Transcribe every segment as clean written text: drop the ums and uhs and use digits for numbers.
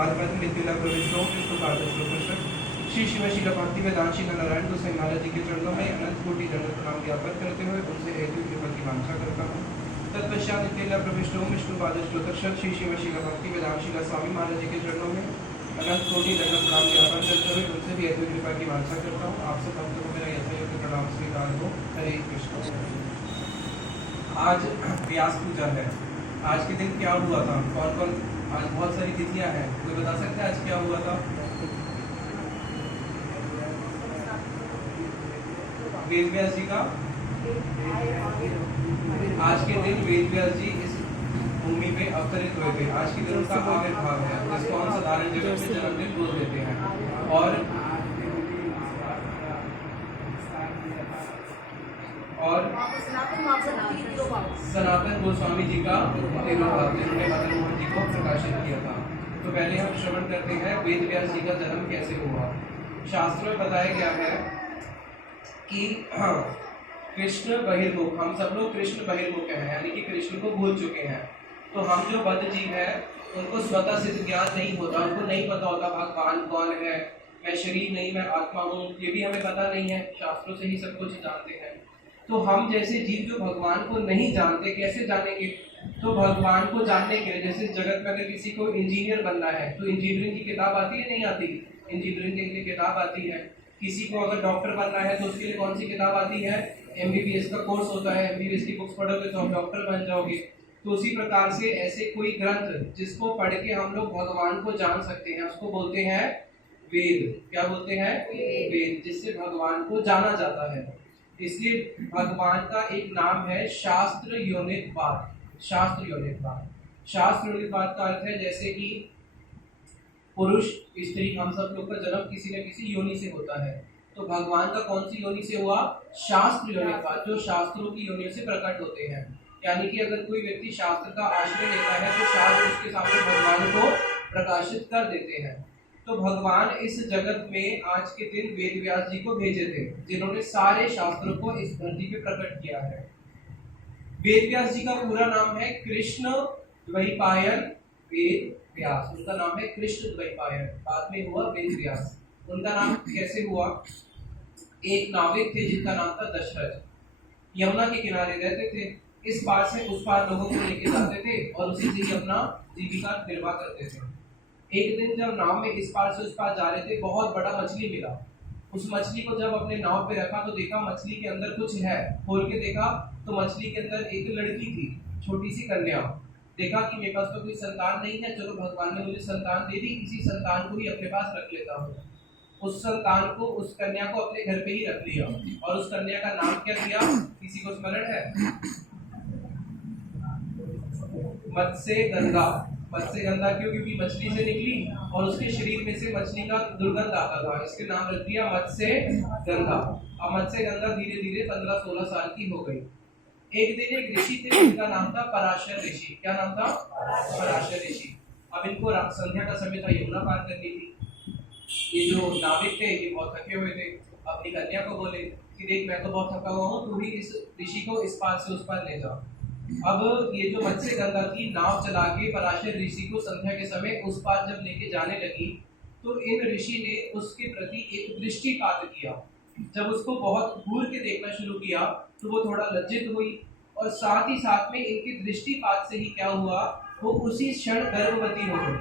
पादपद्म मिथिला प्रविष्टों श्री शिव शिल भक्ति वेदांत श्री नारायण गोसाई महाराज जी के चरणों में अनंत कोटि दंड प्रणाम ज्ञापन करते हुए उनसे हेतु कृपा की वांछा करता हूँ। तत्पश्चात मिथिला प्रविष्टों विष्णु पादश्लोकर्षक श्री शिव शिल भक्ति वेदांत श्री स्वामी महाराज जी के चरणों में अनंत कोटि दंड प्रणाम ज्ञापन करते हुए उनसे भी हेतु कृपा की वांछा करता हूँ। आप सब भक्तों को मेरा यथायोग्य प्रणाम स्वीकार हो। हरे कृष्ण। आज व्यास पूजा है। आज के दिन क्या हुआ था? कौन कौन? आज बहुत सारी तिथियां हैं, कोई बता सकता है आज क्या हुआ था? वेद व्यास जी का आज के दिन वेद व्यास जी इस भूमि पे अवतरित हुए थे। आज के दिन उनका आविर्भाव है, जिसको हम साधारण जगत में जन्मदिन बोल देते हैं। और सनातन गोस्वामी जी का तिरुभाव जिन्होंने मदन मोहन जी को प्रकाशित किया था। तो पहले हम श्रवण करते हैं वेद व्यास जी का जन्म कैसे हुआ। शास्त्र में बताया गया है कि कृष्ण बहिर्मुख, हम सब लोग कृष्ण बहिर्मुख हैं, यानी कि कृष्ण को भूल चुके हैं। तो हम जो बद्ध जीव हैं उनको स्वतः सिद्ध ज्ञान नहीं होता, उनको नहीं पता होता भगवान कौन है, मैं शरीर नहीं मैं आत्मा हूँ, ये भी हमें पता नहीं है। शास्त्रों से ही सब कुछ जानते हैं। तो हम जैसे जीव जो भगवान को नहीं जानते, कैसे जानेंगे? तो भगवान को जानने के लिए, जैसे जगत में अगर किसी को इंजीनियर बनना है तो इंजीनियरिंग की किताब आती है नहीं आती? इंजीनियरिंग के लिए किताब आती है। किसी को अगर डॉक्टर बनना है तो उसके लिए कौन सी किताब आती है? MBBS का कोर्स होता है। MBBS की बुक्स पढ़ोगे तो हम डॉक्टर बन जाओगे। तो उसी प्रकार से ऐसे कोई ग्रंथ जिसको पढ़ के हम लोग भगवान को जान सकते हैं उसको बोलते हैं वेद। क्या बोलते हैं? वेद, जिससे भगवान को जाना जाता है। इसलिए भगवान का एक नाम है शास्त्र योनित बात। शास्त्र योनित बात, शास्त्र योनित बात का अर्थ है जैसे कि पुरुष स्त्री हम सब लोग का जन्म किसी न किसी योनि से होता है। तो भगवान का कौन सी योनि से हुआ? शास्त्र योनित बात, जो शास्त्रों की योनि से प्रकट होते हैं। यानी कि अगर कोई व्यक्ति शास्त्र का आश्रय लेता है तो शास्त्र उसके सामने भगवान को प्रकाशित कर देते हैं। तो भगवान इस जगत में आज के दिन वेद व्यास जी को भेजे थे, जिन्होंने सारे शास्त्रों को इस धरती पे प्रकट किया है। वेद व्यास जी का पूरा नाम है कृष्ण द्वैपायन वेद व्यास। उनका नाम है कृष्ण द्वैपायन, बाद में हुआ वेद व्यास। उनका नाम कैसे हुआ? एक नाविक थे जिनका नाम था दशरथ, यमुना के किनारे रहते थे। इस पार से उस पार लोगों को लेके जाते थे और उसी से ही अपना जीविका निर्वाह करते थे। एक दिन जब नाव में इस पार से उस पार जा रहे थे, बहुत बड़ा मछली मिला। उस मछली को जब अपने नाव पे रखा तो देखा मछली के अंदर कुछ है। खोल के देखा तो मछली के अंदर एक लड़की थी, छोटी सी कन्या। देखा कि मेरे पास तो कोई संतान नहीं है, चलो भगवान ने मुझे संतान दे दी, इसी संतान को ही अपने पास रख लेता हूँ। उस संतान को, उस कन्या को अपने घर पे ही रख लिया। और उस कन्या का नाम क्या दिया? किसी को स्मरण है? मत्स्य गंगा। मत्स्य गंगा क्यों? क्योंकि मछली से निकली और उसके शरीर में से मछली का दुर्गंध आता था, इसके नाम रख दिया मत्स्य गंगा। अब मत्स्य गंगा धीरे धीरे 15-16 साल की हो गई। एक दिन एक ऋषि थे, उनका नाम था पराशर ऋषि। क्या नाम था? पराशर ऋषि। अब इनको संध्या का समय था, यमुना पार करनी थी। ये जो नाविक थे ये बहुत थके हुए थे। अपनी कन्या को बोले कि देख मैं तो बहुत थका हुआ हूँ, तू ही इस ऋषि को इस पार से उस पार ले जा। अब ये जो मत्स्य गंगा की नाव चला के पराशर ऋषि को संध्या के समय उस पार जब लेके जाने लगी तो इन ऋषि ने उसके प्रति एक दृष्टिपात किया। जब उसको बहुत घूर के देखना शुरू किया तो वो थोड़ा लज्जित हुई और साथ ही साथ में इनकी दृष्टिपात से ही क्या हुआ, वो उसी क्षण गर्भवती हो गई।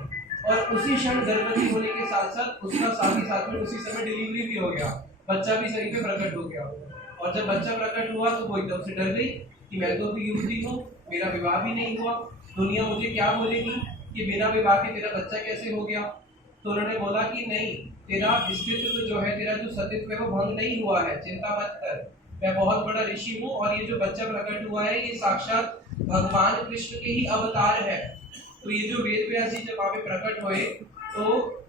और उसी क्षण गर्भवती होने के साथ साथ उसका साथ ही साथ में उसी समय डिलीवरी भी हो गया, बच्चा भी शरीर पे प्रकट हो गया। और जब बच्चा प्रकट हुआ तो वो एकदम से डर गई कि मैं तो अभी युवती हूँ, मेरा विवाह भी नहीं हुआ, दुनिया मुझे क्या बोलेगी कि बिना विवाह के तेरा बच्चा कैसे हो गया। तो उन्होंने बोला कि नहीं, तेरा अस्तित्व जो है, तेरा जो सतीत्व है वो भंग नहीं हुआ है, चिंता मत कर, मैं बहुत बड़ा ऋषि हूँ और ये जो बच्चा प्रकट हुआ है ये साक्षात भगवान कृष्ण के ही अवतार है। तो ये जो वेद व्यास जी जब वहाँ पे प्रकट हुए तो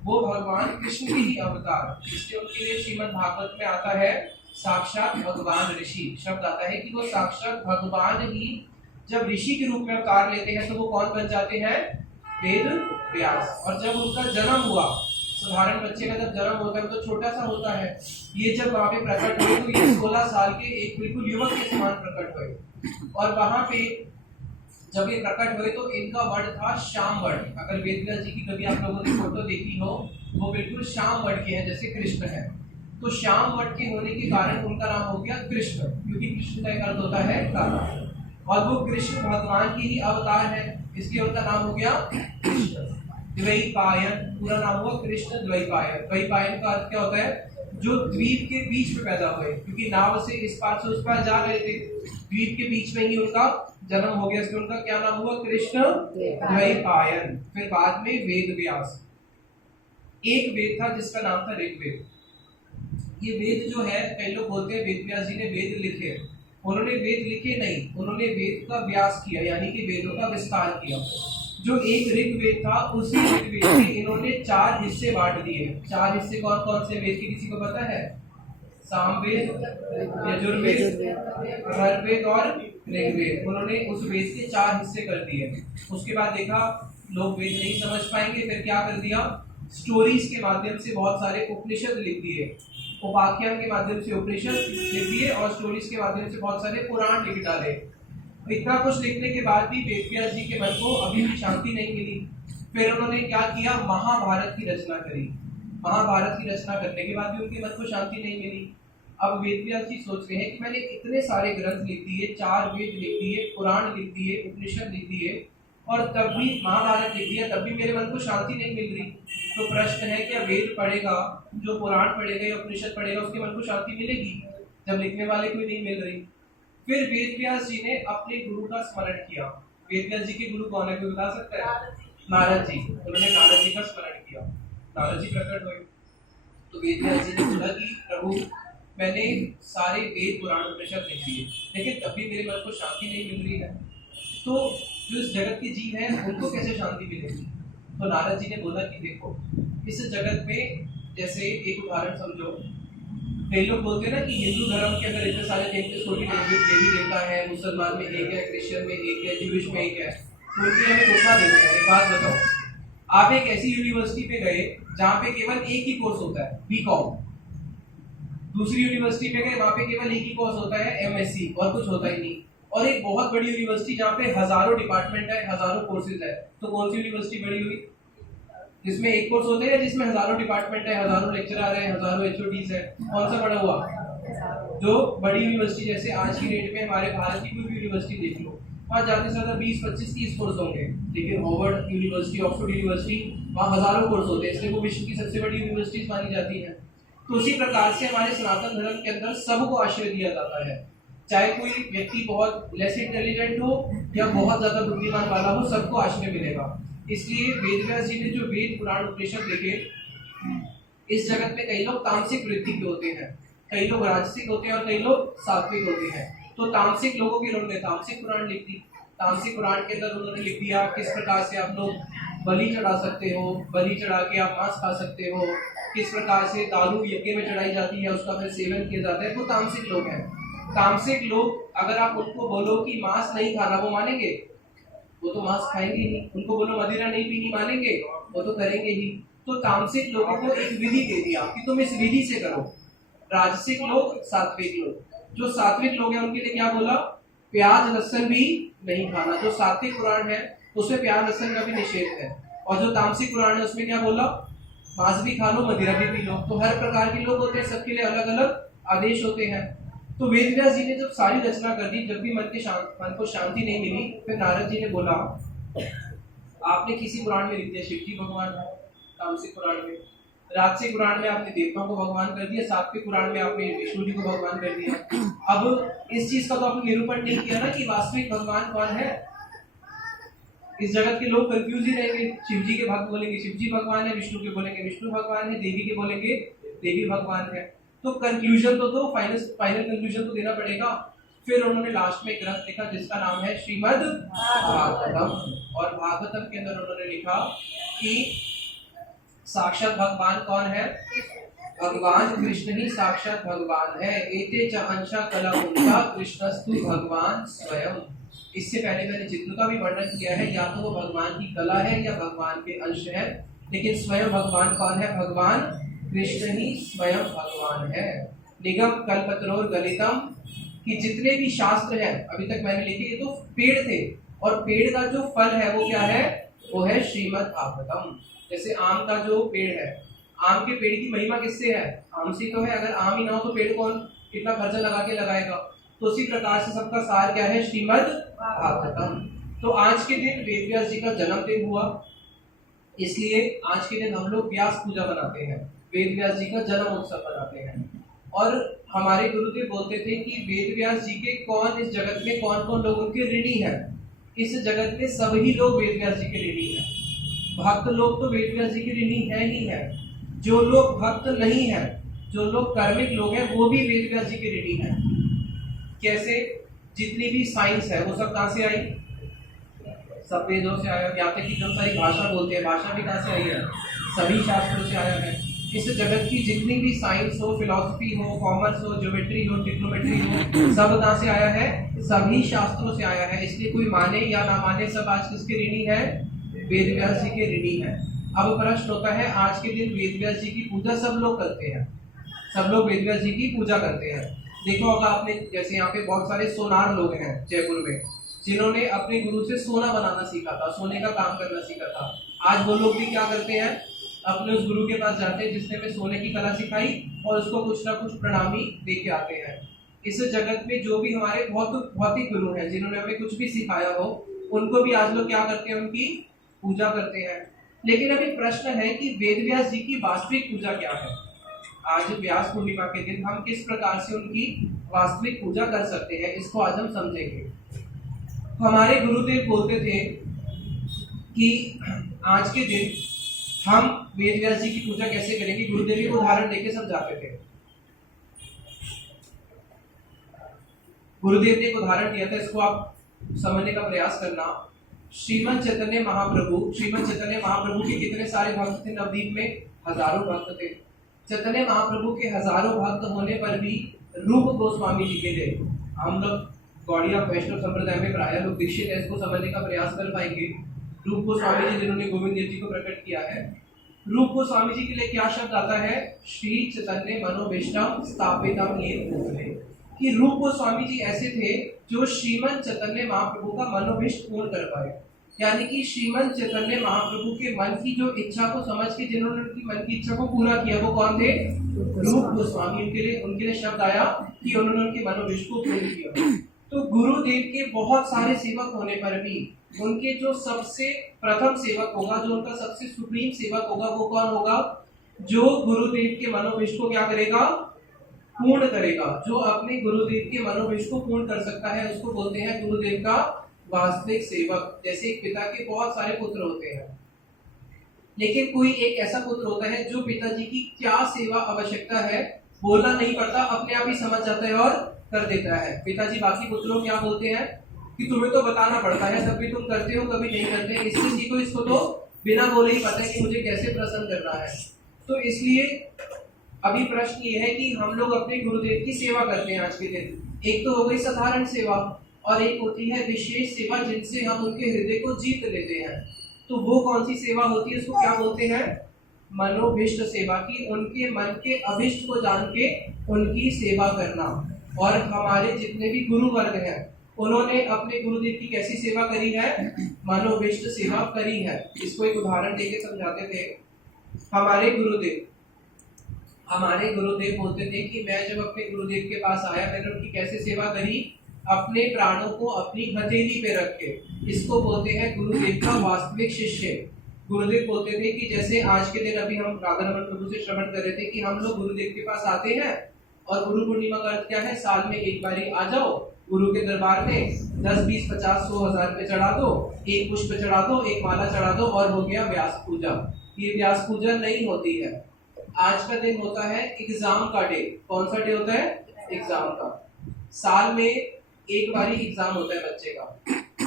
वो भगवान कृष्ण के ही अवतार, इसलिए उनके लिए श्रीमद् भागवत में आता है साक्षात भगवान ऋषि शब्द आता है कि वो साक्षात भगवान ही जब ऋषि के रूप में अवतार लेते हैं तो वो कौन बन जाते हैं? वेद व्यास। और जब उनका जन्म हुआ, साधारण बच्चे का जब जन्म होता है तो छोटा सा होता है, ये जब वहाँ पे प्रकट हुए तो ये 16 साल के एक बिल्कुल युवक के समान प्रकट हुए। और वहाँ पे जब ये प्रकट हुए तो इनका वर्ण था श्याम वर्ण। अगर वेदव्यास जी की कभी आप लोगों ने फोटो देखी हो, वो बिल्कुल श्याम वर्ण के हैं जैसे कृष्ण है। तो श्याम वर्ण के होने के कारण उनका नाम हो गया कृष्ण, क्योंकि कृष्ण का एक अर्थ होता है काला, और वो कृष्ण भगवान की ही अवतार है, इसलिए उनका नाम हो गया कृष्ण। द्वैपायन पूरा नाम हुआ कृष्ण द्वैपायन। द्वैपायन का अर्थ क्या होता है? जो द्वीप के बीच में पैदा हुए, क्योंकि नाव से इस पार से उस पार जा रहे थे, द्वीप के बीच में ही उनका जन्म हो गया, इसलिए उनका क्या नाम हुआ? कृष्ण द्वैपायन। फिर बाद में वेद व्यास। एक वेद था जिसका नाम था ऋग्वेद। ये वेद जो है, कई लोग बोलते हैं वेद व्यास जी ने वेद लिखे, उन्होंने वेद लिखे नहीं, उन्होंने वेद का व्यास किया, यानी कि वेदों का विस्तार किया। जो एक ऋग्वेद था, उसी ऋग्वेद के इन्होंने 4 हिस्से बांट दिए। 4 हिस्से कौन कौन से वेद के, किसी को पता है? सामवेद, यजुर्वेद, अथर्ववेद और ऋग्वेद। उन्होंने उस वेद के 4 हिस्से कर दिए। उसके बाद देखा लोग वेद नहीं समझ पाएंगे, फिर क्या कर दिया? स्टोरीज के माध्यम से बहुत सारे उपनिषद लिख दिए, उपाख्यान के माध्यम से उपनिषद लिख दिए, और स्टोरीज के माध्यम से बहुत सारे पुराण लिख डाले। इतना कुछ लिखने के बाद भी वेदव्यास जी के मन को अभी भी शांति नहीं मिली। फिर उन्होंने क्या किया? महाभारत की रचना करी। महाभारत की रचना करने के बाद भी उनके मन को शांति नहीं मिली। अब वेदव्यास जी सोच रहे हैं कि मैंने इतने सारे ग्रंथ लिख दिए, 4 वेद लिख दिए, पुराण लिख दिए, उपनिषद लिख दिए, और तब भी महाभारत लिख दिया, तब भी मेरे मन को शांति नहीं मिल रही। तो प्रश्न है, क्या वेद पढ़ेगा, जो पुराण पढ़ेगा या उपनिषद पढ़ेगा, उसके मन को शांति मिलेगी जब लिखने वाले को नहीं मिल रही? फिर वेदव्यास जी ने अपने गुरु का स्मरण किया। वेदव्यास जी के गुरु कौन है, कोई बता सकता है? नारद जी। उन्होंने नारद जी का स्मरण किया, नारद जी प्रकट हुए। तो वेदव्यास जी ने बोला कि प्रभु, मैंने सारे वेद पुराण उपनिषद लिख दिए, लेकिन तब भी मेरे मन को शांति नहीं मिल रही है, तो जो इस जगत के जीव हैं उनको कैसे शांति मिलेगी? तो नारद जी ने बोला कि देखो, इस जगत में जैसे एक उदाहरण समझो, कई लोग बोलते हैं ना कि हिंदू धर्म के अंदर इतने सारे देवी देवता है, मुसलमान में एक है, क्रिश्चियन में एक है, ज्यूइश में एक है, तो उनकी हमें धोखा देते हैं। एक बात बताओ, आप एक ऐसी यूनिवर्सिटी पे गए जहाँ पे केवल एक ही कोर्स होता है, बीकॉम। दूसरी यूनिवर्सिटी पे गए, वहाँ पे केवल एक ही कोर्स होता है, एमएससी, और कुछ होता ही नहीं। और एक बहुत बड़ी यूनिवर्सिटी जहाँ पे हजारों डिपार्टमेंट है, हजारों कोर्सेज है, तो कौन सी यूनिवर्सिटी बड़ी हुई? जिसमें एक कोर्स होते हैं, जिसमें हजारों डिपार्टमेंट है, हजारों लेक्चरर है, हजारों एचओडीज है, कौन सा बड़ा हुआ? जो बड़ी यूनिवर्सिटी, जैसे आज की डेट में हमारे भारत की कोई भी यूनिवर्सिटी देख लो, वहाँ ज्यादा से ज्यादा 20, 25, 30 कोर्स होंगे, लेकिन हार्वर्ड यूनिवर्सिटी, ऑक्सफोर्ड यूनिवर्सिटी, वहाँ हजारों कोर्स होते हैं, इसलिए वो विश्व की सबसे बड़ी यूनिवर्सिटी मानी जाती है। तो उसी प्रकार से हमारे सनातन धर्म के अंदर सबको आश्रय दिया जाता है, चाहे कोई व्यक्ति बहुत लेस इंटेलिजेंट हो या बहुत ज्यादा बुद्धिमान वाला हो, सबको आश्रय मिलेगा। इसलिए वेदव्यास जी ने जो वेद पुराण उपनिषद लिखे, इस जगत में कई लोग तामसिक वृत्ति के होते हैं, कई लोग राजसिक होते हैं और कई लोग सात्विक होते हैं। तो तामसिक लोगों के उन्होंने तामसिक पुराण लिख दी। तामसिक पुराण के अंदर उन्होंने लिख दिया किस प्रकार से आप लोग बलि चढ़ा सकते हो, बलि चढ़ा के आप मांस खा सकते हो, किस प्रकार से दारू यज्ञ में चढ़ाई जाती है, उसका फिर सेवन किया जाता है। वो तामसिक लोग हैं। तामसिक लोग, अगर आप उनको बोलो कि मांस नहीं खाना, वो मानेंगे? वो तो मांस खाएंगे ही। उनको बोलो मदिरा नहीं पीनी, मानेंगे? वो तो करेंगे ही। तो तामसिक लोगों को एक विधि दे दिया कि तुम इस विधि से करो। राजसिक लोग, सात्विक लोग। जो सात्विक लोग हैं उनके लिए क्या बोला? प्याज लहसुन भी नहीं खाना। जो सात्विक पुराण है उसमें प्याज लहसुन का भी निषेध है, और जो तामसिक पुराण है उसमें क्या बोला? मांस भी खा लो, मदिरा भी पी लो। तो हर प्रकार के लोग होते हैं, सबके लिए अलग अलग आदेश होते हैं। तो वेदव्यास जी ने जब सारी रचना कर दी, जब भी मन को शांति नहीं मिली, फिर नारद जी ने बोला, आपने किसी पुराण में लिख दिया शिव जी भगवान है, तामसिक पुराण में, राजसिक पुराण में आपने देवताओं को भगवान कर दिया, सात्विक पुराण में आपने विष्णु जी को भगवान कर दिया। अब इस चीज का तो आपने निरूपण नहीं किया ना कि वास्तविक भगवान कौन है। इस जगत के लोग कंफ्यूज ही रहेंगे। शिव जी के भक्त बोलेंगे शिव जी भगवान है, विष्णु के बोलेंगे विष्णु भगवान है, देवी के बोलेंगे देवी भगवान है। तो कंक्लूजन तो फाइनल कंक्लूजन तो देना पड़ेगा। फिर उन्होंने लास्ट में ग्रंथ लिखा जिसका नाम है श्रीमद् भागवतम, और भागवतम के अंदर उन्होंने लिखा कि साक्षात भगवान कौन है? भगवान कृष्ण ही साक्षात भगवान है। एते च अंशा कला उनका कृष्णस्तु भगवान स्वयं। इससे पहले मैंने जितने का भी वर्णन किया है, या तो वो भगवान की कला है या भगवान के अंश है, लेकिन स्वयं भगवान कौन है? भगवान कृष्ण ही स्वयं भगवान है। निगम कल्पतरोर गलितम, कि जितने भी शास्त्र हैं अभी तक मैंने लिखे, ये तो पेड़ थे, और पेड़ का जो फल है वो क्या है, वो है श्रीमद् भागवतम। जैसे आम का जो पेड़ है, आम के पेड़ की महिमा किससे है, आम से तो है। अगर आम ही ना हो तो पेड़ कौन कितना खर्चा लगा के लगाएगा। तो उसी प्रकार से सबका सार क्या है, श्रीमद् भागवतम। तो आज के दिन वेद व्यास जी का जन्मदिन हुआ, इसलिए आज के दिन हम लोग व्यास पूजा बनाते हैं, वेद व्यास जी का जन्म उत्सव बनाते हैं। और हमारे गुरुदेव बोलते थे कि वेद व्यास जी के कौन, इस जगत में कौन कौन लोग उनके ऋणी हैं। इस जगत में सभी लोग वेद व्यास जी के ऋणी हैं। भक्त लोग तो वेद व्यास जी के ऋणी है ही है। जो लोग भक्त नहीं है, जो लोग कर्मिक लोग हैं, वो भी वेद व्यास जी के ऋणी हैं। कैसे, जितनी भी साइंस है वो सब कहाँ से आई, सब वेदों से आया। यहाँ तक कि जो सारी भाषा बोलते हैं, भाषा भी कहाँ से आई है, सभी शास्त्रों से आया है। इस जगत की जितनी भी साइंस हो, फिलॉसफी हो, कॉमर्स हो, ज्योमेट्री हो, ट्रिग्नोमेट्री हो, सब कहाँ से आया है, सभी शास्त्रों से आया है। इसलिए कोई माने या ना माने, सब आज किसके ऋणी है, वेद व्यास जी के ऋणी है। अब प्रश्न होता है, आज के दिन वेद व्यास जी की पूजा सब लोग करते हैं, सब लोग वेद व्यास जी की पूजा करते हैं। देखो होगा आपने, जैसे यहाँ पे बहुत सारे सोनार लोग हैं जयपुर में, जिन्होंने अपने गुरु से सोना बनाना सीखा था, सोने का काम करना सीखा था। आज वो लोग भी क्या करते हैं, अपने उस गुरु के पास जाते हैं जिसने हमें सोने की कला सिखाई, और उसको कुछ ना कुछ प्रणामी दे के आते हैं। इस जगत में जो भी हमारे बहुत भौतिक गुरु हैं, जिन्होंने हमें कुछ भी सिखाया हो, उनको भी आज लोग क्या करते हैं, उनकी पूजा करते हैं। लेकिन अभी प्रश्न है कि वेद व्यास जी की वास्तविक पूजा क्या है। आज व्यास पूर्णिमा के दिन हम किस प्रकार से उनकी वास्तविक पूजा कर सकते हैं, इसको आज हम समझेंगे। हमारे गुरुदेव बोलते थे कि आज के दिन हम वेद व्यास जी की पूजा कैसे करेंगे। गुरुदेव एक उदाहरण देके समझाते थे। गुरुदेव ने एक उदाहरण दिया था, इसको आप समझने का प्रयास करना। श्रीमद् चैतन्य महाप्रभु के कितने सारे भक्त थे नवदीप में, हजारों भक्त थे। चैतन्य महाप्रभु के हजारों भक्त होने पर भी रूप गोस्वामी जी के थे। हम लोग गौड़िया वैष्णव संप्रदाय में प्राय लोग दीक्षित है, इसको समझने का प्रयास कर पाएंगे। रूप गोस्वामी जी जिन्होंने गोविंद देव जी को प्रकट किया है, रूप गोस्वामी जी के लिए क्या शब्द आता है, श्री चैतन्य मनोभीष्टम स्थापितम येन भूतले, कि रूप गोस्वामी जी ऐसे थे जो श्रीमद् चैतन्य महाप्रभु का मनोभीष्ट पूर्ण कर पाए। यानी कि श्रीमद् चैतन्य महाप्रभु के मन की जो इच्छा को समझ के जिन्होंने उनकी मन की इच्छा को पूरा किया, वो कौन थे, रूप गोस्वामी। उनके लिए शब्द आया कि उन्होंने उनके मनोभीष्ट को पूर्ण किया। तो गुरुदेव के बहुत सारे सेवक होने पर भी उनके जो सबसे प्रथम सेवक होगा, जो उनका सबसे सुप्रीम सेवक होगा, वो कौन होगा, जो गुरुदेव के मनोभीष्ट को क्या करेगा, पूर्ण करेगा। जो अपने गुरुदेव के मनोभीष्ट को पूर्ण कर सकता है, उसको बोलते हैं गुरुदेव का वास्तविक सेवक। जैसे एक पिता के बहुत सारे पुत्र होते हैं, लेकिन कोई एक ऐसा पुत्र होता है जो पिताजी की क्या सेवा आवश्यकता है बोलना नहीं पड़ता, अपने आप ही समझ जाता है और कर देता है। पिताजी बाकी पुत्रों को क्या बोलते हैं कि तुम्हें तो बताना पड़ता है, तभी तुम करते हो, कभी नहीं करते, इससे सीखो, इसको तो बिना बोले ही पता है कि मुझे कैसे प्रसन्न करना है। तो इसलिए अभी प्रश्न ये है कि हम लोग अपने गुरुदेव की सेवा करते हैं आज के दिन। एक तो हो गई साधारण सेवा, और एक होती है विशेष सेवा, जिनसे हम उनके हृदय को जीत लेते हैं। तो वो कौन सी सेवा होती है, उसको क्या बोलते हैं, मनोभीष्ट सेवा, की उनके मन के अभिष्ट को जान के उनकी सेवा करना। और हमारे जितने भी गुरु वर्ग हैं, उन्होंने अपने गुरुदेव की कैसी सेवा करी है, मनोभीष्ट सेवा करी है। इसको एक उदाहरण देके समझाते थे। हमारे गुरुदेव बोलते थे कि मैं जब अपने गुरुदेव के पास आया, मैंने उनकी कैसे सेवा करी, अपने प्राणों को अपनी हथेली पे रख के। इसको बोलते हैं गुरुदेव का वास्तविक शिष्य। गुरुदेव बोलते थे कि जैसे आज के दिन अभी हम राधा रमन प्रभु से श्रवण कर रहे थे कि हम लोग गुरुदेव के पास आते हैं, और गुरु पूर्णिमा का अर्थ क्या है, साल में एक बारी आ जाओ गुरु के दरबार में, 10, 20, 50, 100, 1000 पे चढ़ा दो, एक पुष्प चढ़ा दो, एक माला चढ़ा दो, और हो गया व्यास पूजा। ये व्यास पूजा नहीं होती है। आज का दिन होता है एग्जाम का डे। कौन सा डे होता है, एग्जाम का। साल में एक बारी एग्जाम होता है बच्चे का,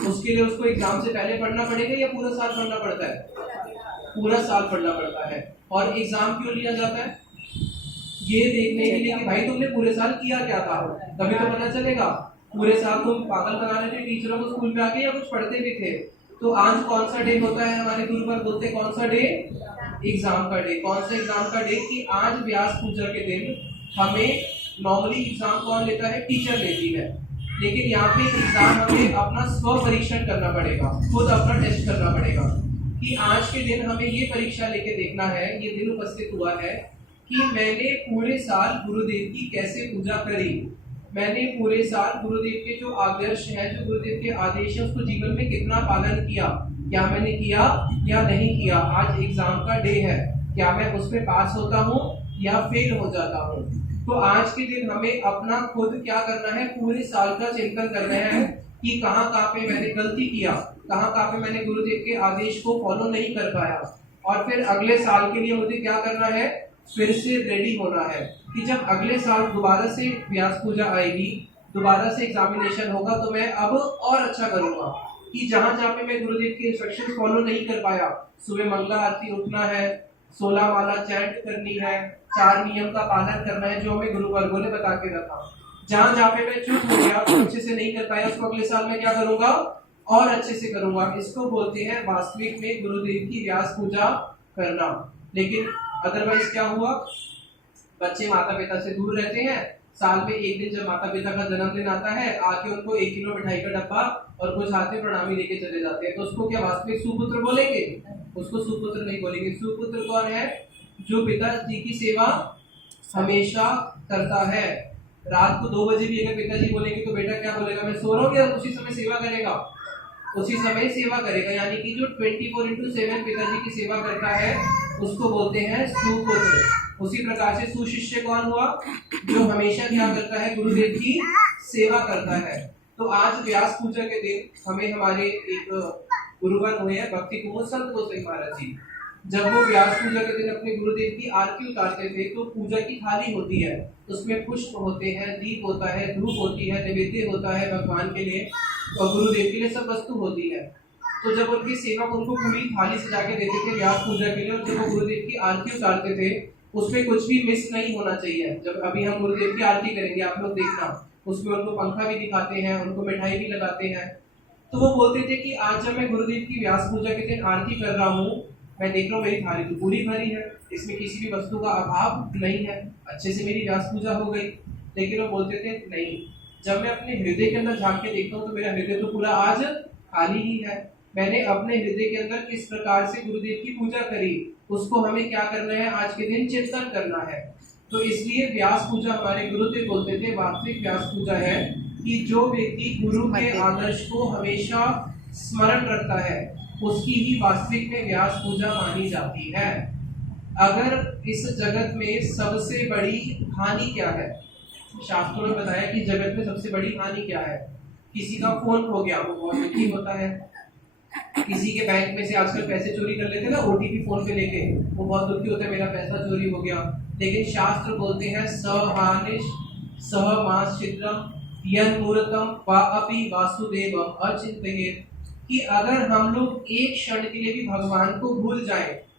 उसके लिए उसको एग्जाम से पहले पढ़ना पड़ेगा या पूरा साल पढ़ना पड़ता है, पूरा साल पढ़ना पड़ता है। और एग्जाम क्यों लिया जाता है, ये देखने के लिए कि भाई तुमने पूरे साल किया क्या था, तभी तो पता चलेगा। पूरे साल तुम पागल बना रहे थे टीचरों को स्कूल में आके, या कुछ पढ़ते भी थे। तो आज कौन सा डे होता है, हमारे गुरु पर बोलते हैं कौन सा डे, एग्जाम का डे। कौन सा एग्जाम का डे, कि आज व्यास पूजा के दिन हमें नॉर्मली एग्जाम कौन लेता है, टीचर लेती है। लेकिन यहाँ पे एग्जाम हमें अपना स्व परीक्षण करना पड़ेगा, खुद अपना टेस्ट करना पड़ेगा कि आज के दिन हमें ये परीक्षा लेके देखना है, ये दिन उपस्थित हुआ है कि मैंने पूरे साल गुरुदेव की कैसे पूजा करी, मैंने पूरे साल गुरुदेव के जो आदर्श है, जो गुरुदेव के आदेश है, उसको जीवन में कितना पालन किया, क्या मैंने किया या नहीं किया। आज एग्जाम का डे है, क्या मैं उसमें पास होता हूँ या फेल हो जाता हूँ। तो आज के दिन हमें अपना खुद क्या करना है, पूरे साल का चिंतन करना है कि कहाँ कहाँ पे मैंने गलती किया, कहाँ कहाँ पे मैंने गुरुदेव के आदेश को फॉलो नहीं कर पाया, और फिर अगले साल के लिए मुझे क्या करना है, फिर से रेडी होना है कि जब अगले साल दोबारा से व्यास पूजा आएगी, दोबारा से एग्जामिनेशन होगा, तो मैं अब और अच्छा करूंगा कि जहां जहां पे मैं गुरुदेव के इंस्ट्रक्शन फॉलो नहीं कर पाया, सुबह मंगला आरती उठना है, 16 माला चैंट करनी है, 4 नियम का पालन करना है जो हमें गुरु वर्गों ने बता के रखा, जहां जहां पे मैं चूक हो गया, अच्छे से नहीं कर पाया, उसको अगले साल में क्या करूंगा, और अच्छे से करूंगा। इसको बोलते हैं वास्तविक में गुरुदेव की व्यास पूजा करना। लेकिन अदरवाइज क्या हुआ, बच्चे माता पिता से दूर रहते हैं, साल में एक दिन जब माता पिता का जन्मदिन आता है, आके उनको 1 किलो मिठाई का डब्बा और कुछ हाथ में प्रणामी लेके चले जाते हैं, तो उसको क्या वास्तविक सुपुत्र बोलेंगे? उसको सुपुत्र नहीं बोलेंगे। सुपुत्र कौन है? जो पिताजी की सेवा हमेशा करता है। रात को 2 बजे भी अगर पिताजी बोलेंगे तो बेटा क्या बोलेगा, मैं सो रहा हूँ, या उसी समय सेवा करेगा, उसी समय सेवा करेगा। यानी कि जो 24/7 पिताजी की सेवा करता है उसको बोलते हैं सुपुत्र। उसी प्रकार से सुशिष्य कौन हुआ? जो हमेशा क्या करता है, गुरुदेव की सेवा करता है। तो आज व्यास पूजा के दिन हमें हमारे एक गुरुवर हुए हैं भक्ति कुमार संत गोसाई महाराज जी, जब वो व्यास पूजा के दिन अपने गुरुदेव की आरती उतारते थे तो पूजा की थाली होती है, उसमें पुष्प होते हैं, दीप होता है, धूप होती है, नैवेद्य होता है भगवान के लिए और गुरुदेव के लिए सब वस्तु होती है। तो जब उनके सेवक उनको पूरी थाली सजा के देते थे व्यास पूजा के लिए, और जब वो गुरुदेव की आरती उतारते थे उसमें कुछ भी मिस नहीं होना चाहिए। जब अभी हम गुरुदेव की आरती करेंगे, आप लोग देखना, उसमें उनको पंखा भी दिखाते हैं, उनको मिठाई भी लगाते हैं। तो वो बोलते थे कि आज जब मैं गुरुदेव की व्यास पूजा के दिन आरती कर रहा हूँ, मैं देख रहा हूँ मेरी थाली तो पूरी भरी है, इसमें किसी भी वस्तु का अभाव नहीं है, अच्छे से मेरी व्यास पूजा हो गई। लेकिन वो बोलते थे नहीं, जब मैं अपने हृदय के अंदर झांक के देखता हूँ तो मेरा हृदय तो पूरा आज खाली ही है। मैंने अपने हृदय के अंदर किस प्रकार से गुरुदेव की पूजा करी, उसको हमें क्या करना है, आज के दिन चिंतन करना है। तो इसलिए व्यास पूजा हमारे गुरुदेव बोलते थे वास्तविक व्यास पूजा है कि जो व्यक्ति गुरु के आदर्श को हमेशा स्मरण रखता है उसकी ही वास्तविक में व्यास पूजा मानी जाती है। अगर इस जगत में सबसे बड़ी हानि क्या है, शास्त्रों ने बताया कि जगत में सबसे बड़ी हानि क्या है, किसी का फोन खो गया वो बहुत दुखी होता है, किसी के बैंक में से आजकल पैसे चोरी कर लेते हैं ना ओटीपी फोन पे लेके, वो बहुत दुखी होता है मेरा पैसा चोरी हो गया। लेकिन शास्त्र बोलते हैं सहानिश सहमाश्चित्रम यन्मूर्तम वा अपि वासुदेवम अचिंतयेत, कि अगर हम लोग एक क्षण के लिए भी भगवान को भूल जाएं